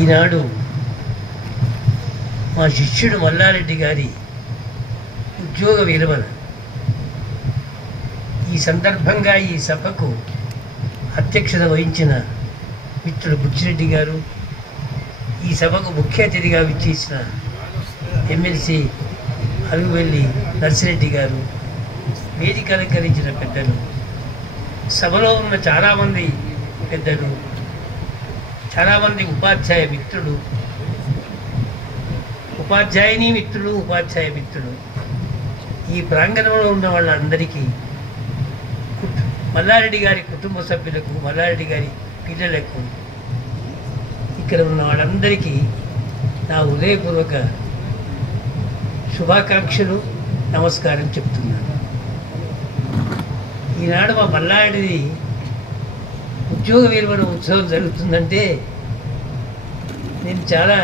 ఈనాడు మా శిష్యుడు మల్లారెడ్డి గారి ఉద్యోగ విరమణ. ఈ సందర్భంగా ఈ సభకు అధ్యక్షత వహించిన మిత్రుడు బుచ్చిరెడ్డి గారు, ఈ సభకు ముఖ్య అతిథిగా విచ్చేసిన ఎమ్మెల్సీ అలుగువెల్లి నర్సిరెడ్డి గారు, వేదిక అలంకరించిన పెద్దలు, సభలో ఉన్న చాలామంది పెద్దలు, చాలామంది ఉపాధ్యాయ మిత్రులు, ఉపాధ్యాయుని మిత్రులు, ఉపాధ్యాయ మిత్రులు, ఈ ప్రాంగణంలో ఉన్న వాళ్ళందరికీ, మల్లారెడ్డి గారి కుటుంబ సభ్యులకు, మల్లారెడ్డి గారి పిల్లలకు, ఇక్కడ ఉన్న వాళ్ళందరికీ నా హృదయపూర్వక శుభాకాంక్షలు, నమస్కారం చెప్తున్నాను. ఈనాడు మా మల్లారెడ్డిది ఉద్యోగ విరమణ ఉత్సవం జరుగుతుందంటే నేను చాలా,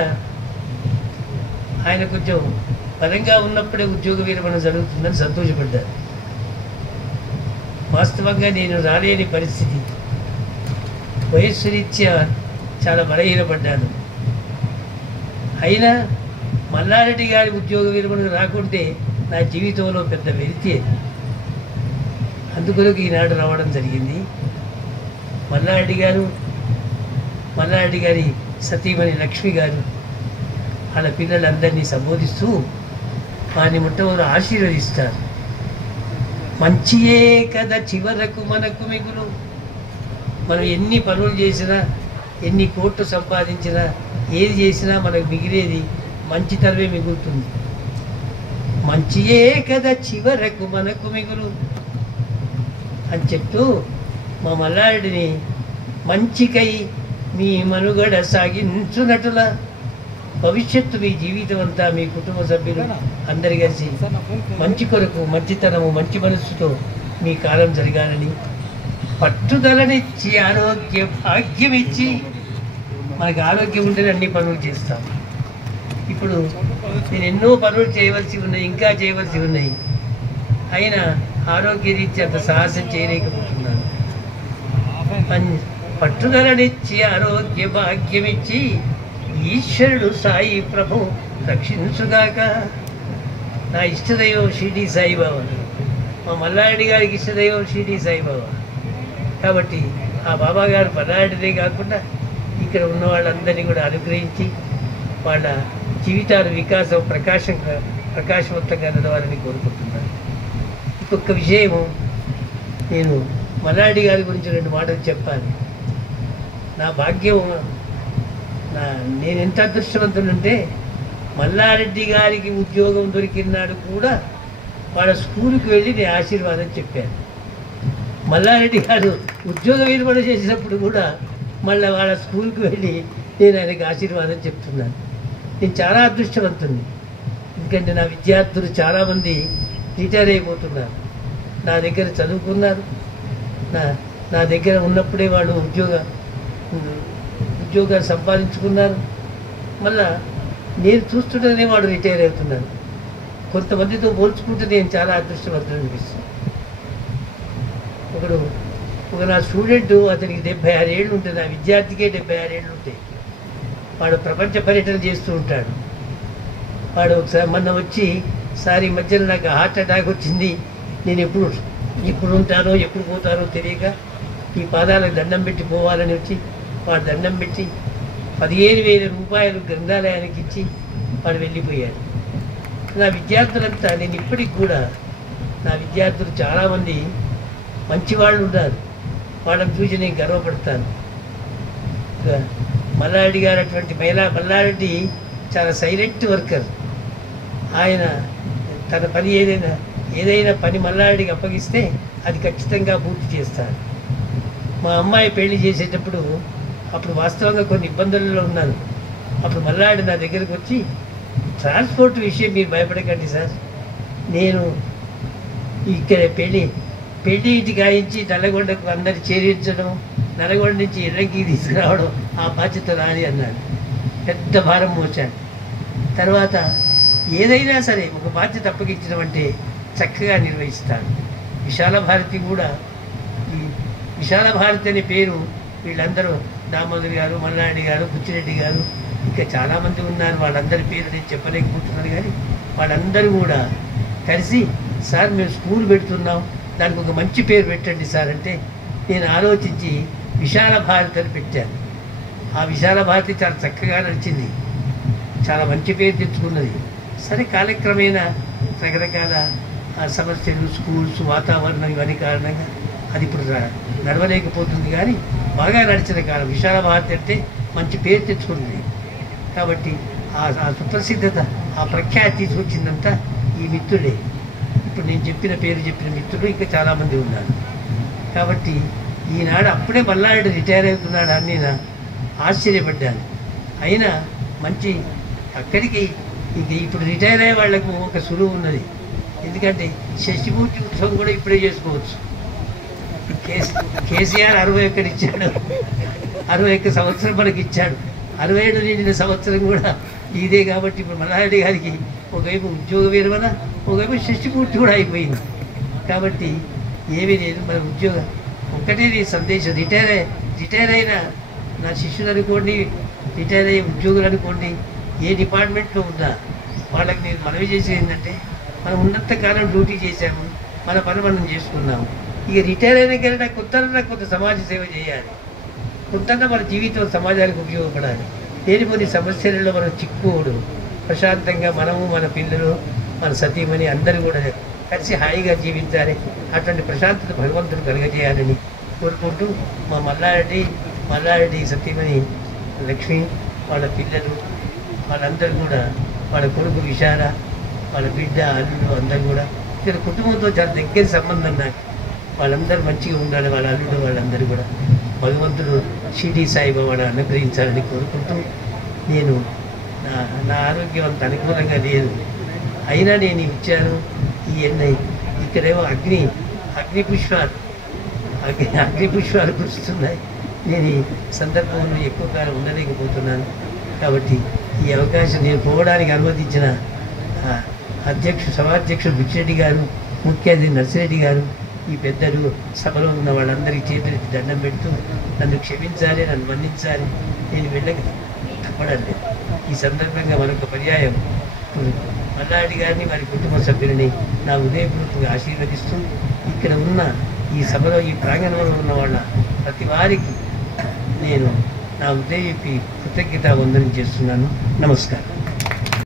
ఆయన కొంచెం బలంగా ఉన్నప్పుడే ఉద్యోగ విరమణ జరుగుతుందని సంతోషపడ్డాను. వాస్తవంగా నేను రాలేని పరిస్థితి, వయస్సు రీత్యా చాలా బలహీనపడ్డాను. అయినా మల్లారెడ్డి గారి ఉద్యోగ విరమణ రాకుంటే నా జీవితంలో పెద్ద వెలితి. అందుకొరకు ఈనాడు రావడం జరిగింది. మల్లారెడ్డి గారు, మల్లారెడ్డి గారి సతీమణి లక్ష్మి గారు వాళ్ళ పిల్లలందరినీ సంబోధిస్తూ వారిని మొట్టమొదటి ఆశీర్వదిస్తారు. మంచియే కదా చివరకు మనకు మిగులు. మనం ఎన్ని పనులు చేసినా, ఎన్ని కోట్లు సంపాదించినా, ఏది చేసినా మనకు మిగిలేది మంచితనమే మిగులుతుంది. మంచియే కదా చివరకు మనకు మిగులు అని చెప్తూ మా మల్లారెడ్డిని మంచికై మీ మనుగడ సాగించునటుల భవిష్యత్తు, మీ జీవితం అంతా మీ కుటుంబ సభ్యులు అందరి కలిసి మంచి కొరకు, మంచితనము, మంచి మనస్సుతో మీ కాలం జరగాలని, పట్టుదలనిచ్చి ఆరోగ్య భాగ్యం ఇచ్చి, మనకు ఆరోగ్యం ఉంటేనే అన్ని పనులు చేస్తాం. ఇప్పుడు నేను ఎన్నో పనులు చేయవలసి ఉన్నాయి, ఇంకా చేయవలసి ఉన్నాయి, అయినా ఆరోగ్య రీత్యా అంత సాహసం చేయలేకపోతున్నాను. పట్టుదలనిచ్చి ఆరోగ్య భాగ్యం ఇచ్చి ఈశ్వరుడు సాయి ప్రభు రక్షించుగాక. నా ఇష్టదైవం షిరిడి సాయిబాబా, మా మల్లారెడ్డి గారికి ఇష్టదైవం షిరిడి సాయిబాబా. కాబట్టి ఆ బాబా గారు మల్లారెడ్డిదే కాకుండా ఇక్కడ ఉన్న వాళ్ళందరినీ కూడా అనుగ్రహించి వాళ్ళ జీవితాల వికాసం ప్రకాశవంతంగా నడవాలని కోరుకుంటున్నాను. ఇంకొక విషయము, నేను మల్లారెడ్డి గారి గురించి 2 మాటలు చెప్పాలి. నా భాగ్యం, నేను ఎంత అదృష్టవంతుడంటే మల్లారెడ్డి గారికి ఉద్యోగం దొరికినాడు కూడా వాళ్ళ స్కూల్కి వెళ్ళి నేను ఆశీర్వాదం చెప్పాను. మల్లారెడ్డి గారు ఉద్యోగ విరమణ చేసినప్పుడు కూడా మళ్ళీ వాళ్ళ స్కూల్కి వెళ్ళి నేను ఆయనకి ఆశీర్వాదం చెప్తున్నాను. నేను చాలా అదృష్టవంతుని. ఎందుకంటే నా విద్యార్థులు చాలామంది రిటైర్ అయిపోతున్నారు, నా దగ్గర చదువుకున్నారు, నా దగ్గర ఉన్నప్పుడే వాళ్ళు ఉద్యోగాలు సంపాదించుకున్నారు. మళ్ళా నేను చూస్తుంటేనే వాడు రిటైర్ అవుతున్నాను. కొంతమందితో పోల్చుకుంటే నేను చాలా అదృష్టవంతుడు అనిపిస్తుంది. ఒక నా స్టూడెంట్, అతనికి 76 ఏళ్ళు ఉంటాయి, నా విద్యార్థికే 76 ఏళ్ళు ఉంటాయి. వాడు ప్రపంచ పర్యటన చేస్తూ ఉంటాడు. వాడు ఒకసారి మొన్న వచ్చి, సార్ ఈ మధ్యలో నాకు హార్ట్ అటాక్ వచ్చింది, నేను ఎప్పుడు ఉంటానో ఎప్పుడు పోతానో తెలియక ఈ పాదాలకు దండం పెట్టి పోవాలని వచ్చి, వాడు దండం పెట్టి 15,000 రూపాయలు గ్రంథాలయానికి ఇచ్చి వాడు వెళ్ళిపోయాడు. నా విద్యార్థులంతా, నేను ఇప్పటికి కూడా నా విద్యార్థులు చాలామంది మంచివాళ్ళు ఉన్నారు, వాళ్ళని చూసి నేను గర్వపడతాను. మల్లారెడ్డి గారు అటువంటి మల్లారెడ్డి చాలా సైలెంట్ వర్కర్. ఆయన తన పని ఏదైనా పని మల్లారెడ్డికి అప్పగిస్తే అది ఖచ్చితంగా పూర్తి చేస్తారు. మా అమ్మాయి పెళ్లి చేసేటప్పుడు, అప్పుడు వాస్తవంగా కొన్ని ఇబ్బందులలో ఉన్నాను. అప్పుడు మల్లారెడ్డి నా దగ్గరికి వచ్చి, ట్రాన్స్పోర్ట్ విషయం మీరు భయపడకండి సార్, నేను ఇక్కడ పెళ్లి ఇంటి గాయించి నల్లగొండకు అందరు చేరించడం, నల్లగొండ నుంచి ఇళ్ళకి తీసుకురావడం ఆ బాధ్యత నాది అన్నాడు. పెద్ద భారం మోచాను. తర్వాత ఏదైనా సరే ఒక బాధ్యత అప్పగించడం అంటే చక్కగా నిర్వహిస్తాను. విశాల భారతి కూడా, ఈ విశాల భారతి అనే పేరు వీళ్ళందరూ దామోదర్ గారు, మల్లారెడ్డి గారు, బుచ్చిరెడ్డి గారు, ఇంకా చాలామంది ఉన్నారు. వాళ్ళందరి పేరు నేను చెప్పలేకపోతున్నాను. కానీ వాళ్ళందరూ కూడా కలిసి సార్ మేము స్కూల్ పెడుతున్నాం, దానికి ఒక మంచి పేరు పెట్టండి సార్ అంటే నేను ఆలోచించి విశాల భారతి అని పెట్టాను. ఆ విశాల భారతి చాలా చక్కగా నడిచింది, చాలా మంచి పేరు తెచ్చుకున్నది. సరే కాలక్రమేణా రకరకాల సమస్యలు, స్కూల్స్, వాతావరణం ఇవన్నీ కారణంగా అది ఇప్పుడు నడవలేకపోతుంది. కానీ బాగా నడిచిన కాలం విశాల భారతి అంటే మంచి పేరు తెచ్చుకున్నది. కాబట్టి ఆ సుప్రసిద్ధత, ఆ ప్రఖ్యాతి తీసుకొచ్చిందంతా ఈ మిత్రుడే. ఇప్పుడు నేను చెప్పిన మిత్రుడు ఇంకా చాలామంది ఉన్నారు. కాబట్టి ఈనాడు అప్పుడే మల్లారెడ్డి రిటైర్ అవుతున్నాడు అని నేను ఆశ్చర్యపడ్డాను. అయినా మంచి అక్కడికి ఇంక ఇప్పుడు రిటైర్ అయ్యే వాళ్ళకు ఒక సులువు ఉన్నది. ఎందుకంటే షష్ఠిపూర్తి ఉత్సవం కూడా ఇప్పుడే చేసుకోవచ్చు. కేసీఆర్ 61 ఇచ్చాడు, 61 సంవత్సరం మనకి ఇచ్చాడు. 67 నిండిన సంవత్సరం కూడా ఇదే. కాబట్టి ఇప్పుడు మల్లారెడ్డి గారికి ఒకవైపు ఉద్యోగ విరమణ, ఒకవైపు షష్ఠిపూర్తి కూడా అయిపోయింది. కాబట్టి ఏమీ లేదు, మన ఉద్యోగం ఒక్కటే నీ సందేశం. రిటైర్ అయిన నా శిష్యులు అనుకోండి, రిటైర్ అయ్యే ఉద్యోగులు అనుకోండి, ఏ డిపార్ట్మెంట్లో ఉన్నా వాళ్ళకి నేను మనవి చేసేది ఏంటంటే మనం ఉన్నంతకాలం డ్యూటీ చేశాము, మన పని మనం చేసుకున్నాము. ఇక రిటైర్ అయినాకైనా కొంత సమాజ సేవ చేయాలి, కొంత మన జీవితం సమాజానికి ఉపయోగపడాలి. లేని కొన్ని సమస్యలలో మనం చిక్కుకోడు, ప్రశాంతంగా మనము, మన పిల్లలు, మన సతీమణి అందరూ కూడా కలిసి హాయిగా జీవించాలి. అటువంటి ప్రశాంతత భగవంతుడు కలుగజేయాలని కోరుకుంటూ మా మల్లారెడ్డి సతీమణి లక్ష్మి, వాళ్ళ పిల్లలు, వాళ్ళందరూ కూడా, వాళ్ళ కొడుకు విశాల, వాళ్ళ బిడ్డ, అల్లుడు అందరూ కూడా ఇక్కడ కుటుంబంతో చాలా దగ్గర సంబంధం నాకు. వాళ్ళందరూ మంచిగా ఉండాలి, వాళ్ళ అల్లుడు వాళ్ళందరూ కూడా భగవంతుడు షిరిడి సాయిబాబాను అనుగ్రహించాలని కోరుకుంటూ, నేను నా ఆరోగ్యం అంత అనుకూలంగా లేదు, అయినా నేను ఇచ్చాను ఈ ఎన్నై. ఇక్కడేమో అగ్ని పుష్పాలు కురుస్తున్నాయి. నేను ఈ సందర్భంలో ఎక్కువ కాలం ఉండలేకపోతున్నాను. కాబట్టి ఈ అవకాశం నేను పోవడానికి అనుమతించిన సభాధ్యక్షుడు బుచ్చిరెడ్డి గారు, ముఖ్య అతిథి నర్సిరెడ్డి గారు, ఈ పెద్దలు, సభలో ఉన్న వాళ్ళందరికీ చేతులెత్తి దండం పెడుతూ నన్ను క్షమించాలి, నన్ను మన్నించాలి. నేను వెళ్ళక తప్పడం లేదు. ఈ సందర్భంగా మరొక పర్యాయం మల్లారెడ్డి గారిని, వారి కుటుంబ సభ్యులని నా ఉదయపూర్వకంగా ఆశీర్వదిస్తూ, ఇక్కడ ఉన్న ఈ సభలో, ఈ ప్రాంగణంలో ఉన్న వాళ్ళ ప్రతి వారికి నేను నా ఉదయపి కృతజ్ఞత వందనం చేస్తున్నాను. నమస్కారం.